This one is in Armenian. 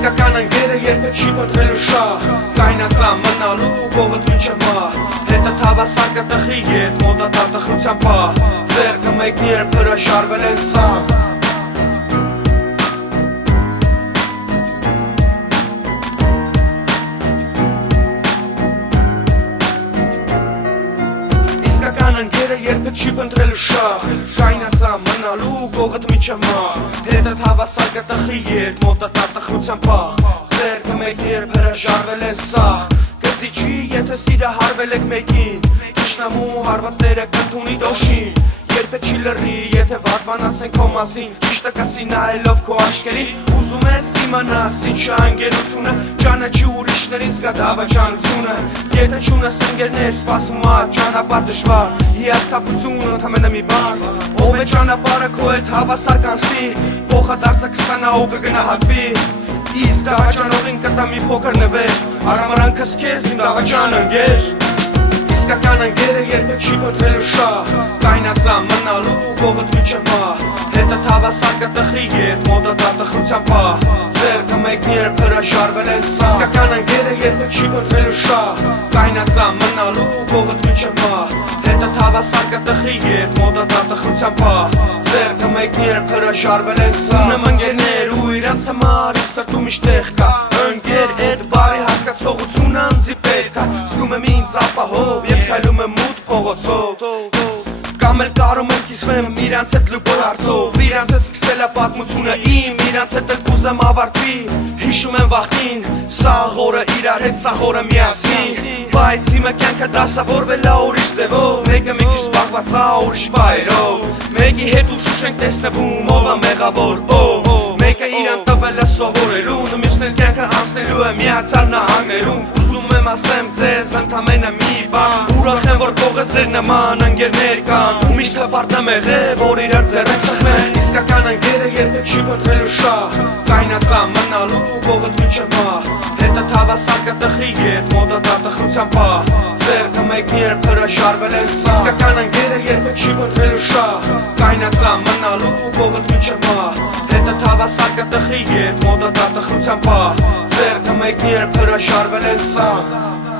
Իսկական անգերը երբեք չի փնտրելու շահ Կայնածա մնալու կողդ մինչև մահ Հետը թավասարկը տխի ետ մոտատա տխրության պահ Ձերքը մեկներ հրաշարվել են սաղ Իսկական անգերը երբեք չի փնտրելու շահ Կայնածա մնալու կողդ մինչև մահ Հետը թավասարկը տխի ետ մոտատա տխրության պահ Ձերքը մեկներ հրաշարվել են սաղ Կզիջի եթե սիրահարվել եք մեկին Թշնամու հարվածները կընդունի դոշին Երբեք չի լռի եթե վատմանացեն քո մասին Ճիշտը կացի նայելով քո աչքերին Ուզում ես իմանաս ինչ է անգերությունը Ճանաչի ուրիշներից կա դավաճանությունը Եթե չունես ընկերներ սպասում ա ճանապարհ դժվար Հիասթափություն ընդամենը մի բան Ով է ճանապարհը քո հետ հավասար կանցնի Փոխադարձը կստանա ու կգնահատվի Իսկ դավաճանողին կտա մի փոքր նվեր Արամարանքս քեզ իմ դավաճան ընկեր Իսկական անգերը երբեք չի փնտրելու շահ Կայնածա մնալու կողդ մինչև մահ Հետը թավասարկը տխի ետ մոտատա տխրության պահ Ձերքը մեկներ հրաշարվել են սաղ Իսկական անգերը երբեք չի փնտրելու շահ Կայնածա մնալու կողդ մինչև մահ Հետը թավասարկը տխի ետ մոտատա տխրության պահ Ձերքը մեկներ հրաշարվել են սաղ Ունեմ ընկերներ ու իրանց համար իմ սրտում միշտեղ կա Ընկեր էդ բարի հասկացողությունը անձի պետք ա Զգում եմ ինձ ապահով Երբ քայլում եմ մութ փողոցով Կամ էլ կարում եմ կիսվեմ իրանց հետ լուպոր հարցով Իրանց հետ սկսել է պատմությունը իմ Իրանց հետ էլ կուզեմ ավարտվի Հիշում եմ վախտին Սաղ օրը իրար հետ սաղ օրը միասին Բայց իմը կյանքը դասավորվել ա ուրիշ ձևով Մեկը մի քիչ զբաղված ա ուրիշ վայրով Մեկի հետ ուշուշ ենք տեսնվում ով ա մեղավոր Մեկը իրան տվել է սովորելուն Մյուսն էլ կյանքը անցնելու է միացյալ նահանգներում Ուզում եմ ասեմ ձեզ ընդամենը մի բան Ուրախ եմ որ կողս ձեր նման ընկերներ կան Ու միշտ հպարտ եմ եղել որ իրար ձեր ենք սխմեն Իսկական ընկերը երբեք չի փնտրելու շահ Կայնածա մնալու կողդ մինչև մահ Հետը թավասարկը տխի ետ մոտատա տխրության պահ Ձերքը մեկներ հրաշարվել են սաղ Իսկական ընկերը երբեք չի փնտրելու շահ Կայնածա մնալու կողդ մինչև մահ Հետը թավասարկը տխի ետ մոտատա տխրության պահ Ձերքը մեկներ հրաշարվել են սաղ